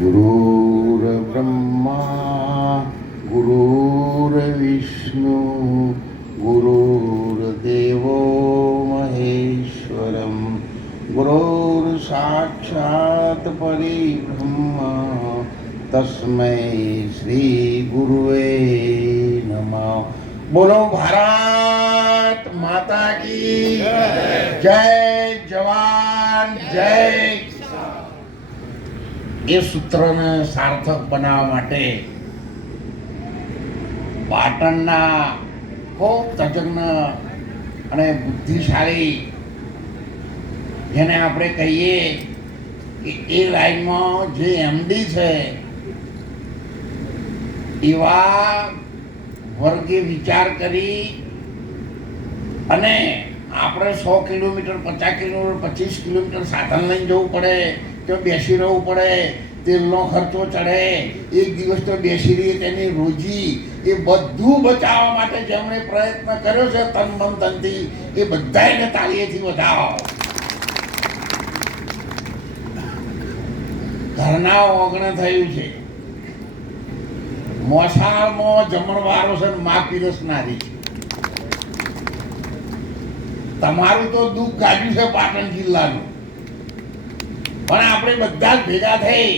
गुरुर्ब्रह्मा गुरुर्विष्णु गुरुर्देवो महेश्वरं गुरुर्साक्षात् परिब्रह्म तस्मै श्रीगुरुवे नमः बोलो भारत माता की जय जवान જય એ સૂત્રને સાર્થક બનાવવા માટે પાટણના ખૂબ તજજ્ઞ અને બુદ્ધિશાળી, જેને આપણે કહીએ કે એ લાઈનમાં જે એમડી છે, એવા વર્ગે વિચાર કરી અને આપણે સો કિલોમીટર, પચાસ કિલોમીટર, પચીસ કિલોમીટર સાધન લઈને જવું પડે તો બેસી રહેવું પડે. તેલનો ખર્ચો ચડે. એક દિવસ તો બેસી રહીએ તેની રોજી. એ બધું બચાવવા માટે જેમણે પ્રયત્ન કર્યો છે, તન મન તનથી. એ બધાને તાળીએથી વધાવો. ઘરના ઓગણ થયું છે. મોસાળમાં જમણવારો છે મા પીરસનારી છે. તમારું તો દુઃખ કાઢ્યું છે પાટણ જિલ્લાનું. પણ આપણે બધા જ ભેગા થઈ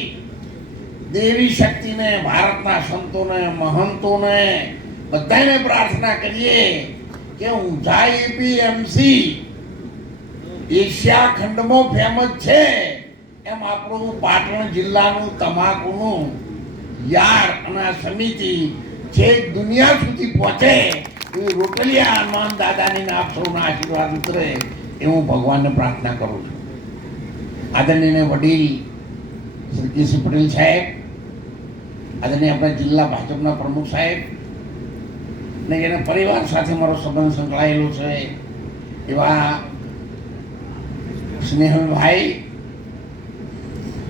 દેવી શક્તિને, ભારતના સંતોને, મહંતોને બધાને પ્રાર્થના કરીએ કે ઊંઝા એપીએમસી એશિયા ખંડમાં ફેમસ છે એમ આપણું પાટણ જિલ્લાનું તમાકુનું યાર અને સમિતિ જે દુનિયા સુધી પહોંચે એવી રોટલિયા હનુમાન દાદાની આપ સૌના આશીર્વાદ ઉતરે એ હું ભગવાનને પ્રાર્થના કરું છું. આદરણીય વડીલ શ્રી પટેલ સાહેબ, આદરણીય આપણા જિલ્લા ભાજપના પ્રમુખ સાહેબ ને જેના પરિવાર સાથે મારો સંબંધ સંકળાયેલો છે. એવા સ્નેહભાઈ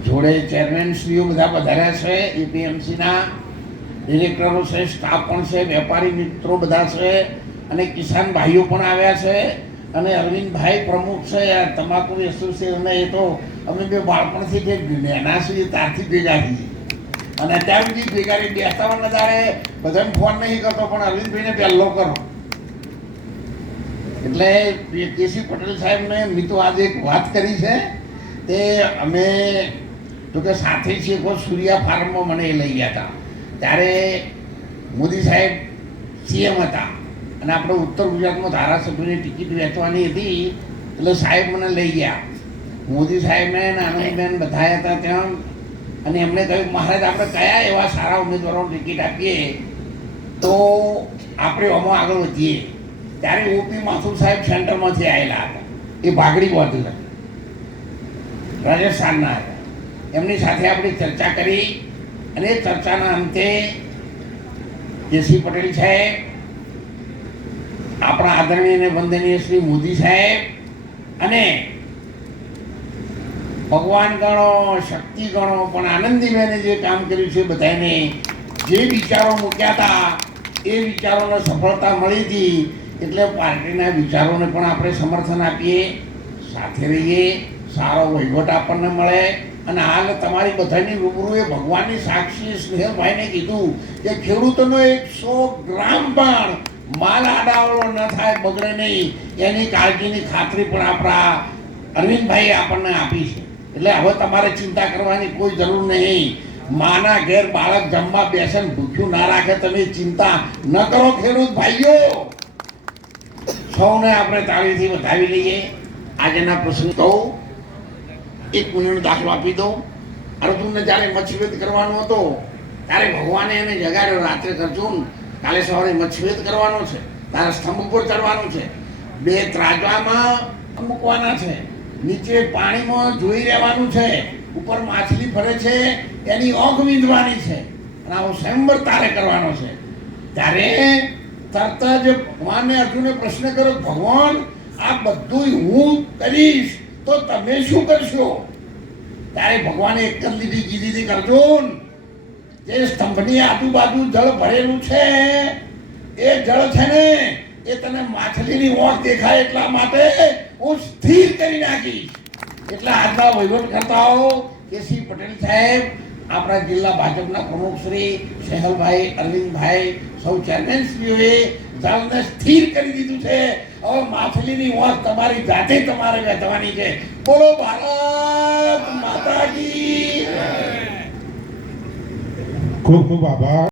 જોડે ચેરમેન શ્રીઓ બધા વધાર્યા છે એપીએમસીના ડિરેક્ટરો છે સ્ટાફ પણ છે, વેપારી મિત્રો બધા છે અને કિસાન ભાઈઓ પણ આવ્યા છે. અને અરવિંદભાઈ પ્રમુખ છે આ તમાકુ એસોસિએશન એ તો અમે બે બાળપણથી જે નેના છીએ, ત્યારથી ભેગા થઈએ અને અત્યાર સુધી ભેગા રહી બેસતા હોય તારે બધાને ફોન નહીં કરતો, પણ અરવિંદભાઈને પહેલો કરો. એટલે કેસી પટેલ સાહેબને મેં તો આજે એક વાત કરી છે, તે અમે તો કે સાથે છીએ કોઈ સૂર્યા ફાર્મમાં મને એ લઈ ગયા હતા. ત્યારે મોદી સાહેબ સીએમ હતા. અને આપણે ઉત્તર ગુજરાતમાં ધારાસભ્યની ટિકિટ વેચવાની હતી, એટલે સાહેબ મને લઈ ગયા. મોદી સાહેબને આનંદબેન બધા હતા ત્યાં. અને એમણે કહ્યું, મહારાજ, આપણે કયા એવા સારા ઉમેદવારોને ટિકિટ આપીએ? તો આપણે આમાં આગળ વધીએ. ત્યારે ઓપી માથુર સાહેબ સેન્ટરમાંથી આવેલા હતા. એ ભાગડી બાજુ રાજસ્થાનના હતા. એમની સાથે આપણે ચર્ચા કરી. અને ચર્ચાના અંતે જેસી પટેલ સાહેબ આપણા આદરણીય અને વંદનીય શ્રી મોદી સાહેબ અને ભગવાન ગણો, શક્તિ ગણો, પણ આનંદીબેને જે કામ કર્યું છે બધાને જે વિચારો મૂક્યા હતા, એ વિચારોને સફળતા મળી હતી, એટલે પાર્ટીના વિચારોને પણ આપણે સમર્થન આપીએ, સાથે રહીએ, સારો વહીવટ આપણને મળે, અને હાલ તમારી બધાની રૂબરૂએ ભગવાનની સાક્ષી સ્નેહભાઈને કીધું કે ખેડૂતોનો એકસો ગ્રામ પણ માલ આડાવડો ન થાય, બગડે નહીં. એની કાળજીની ખાતરી પણ આપણા અરવિંદભાઈએ આપણને આપી છે. એટલે હવે તમારે ચિંતા કરવાની કોઈ જરૂર નહીં. માના ઘેર બાળક જમવા બેસે ભૂખ્યું ના રાખે, તમે ચિંતા ન કરો ખેડૂત ભાઈઓ. સૌને આપણે તાળીથી વધાવી લઈએ. આજના પ્રશ્ન કહું. એક મિનિટનો દાખલો આપી દઉં. અર્જુનને જ્યારે મચ્છવેદ કરવાનો હતો, ત્યારે ભગવાને એને જગાડ્યો. રાત્રે અર્જુન કાલે સવારે મચ્છવેદ કરવાનો છે, તારે સ્તંભ ઉપર ચડવાનું છે. બે ત્રાજવામાં મૂકવાના છે. નીચે પાણીમાં જોઈ રહેવાનું છે. ઉપર માછલી ફરે છે, એની ઓખ વીંધવાની છે. અને આવો સ્વયંવર તારે કરવાનો છે. ત્યારે તરત જ ભગવાને અર્જુને પ્રશ્ન કર્યો, ભગવાન, આ બધું હું કરીશ, તો તમે શું કરશો? ત્યારે ભગવાને એક જ લીધી કીધી હતી, અર્જુન જે સ્તંભની આજુબાજુ જળ ભરેલું છે, એ જળ છે ને, એ તને માછલીની ઓંખ દેખાય એટલા માટે હું સ્થિર કરી નાખી એટલે આજના વહીવટ કરતાઓ કેસી પટેલ સાહેબ, આપણા જિલ્લા ભાજપના પ્રમુખ શ્રી સેહલભાઈ અરવિંદભાઈ, સૌ ચેરમેનશ્રીઓએ જળને સ્થિર કરી દીધું છે. હવે માછલીની વાંક તમારી જાતે તમારે વેચવાની છે. બોલો, ભારત માતા કી ખૂબ ખૂબ આભાર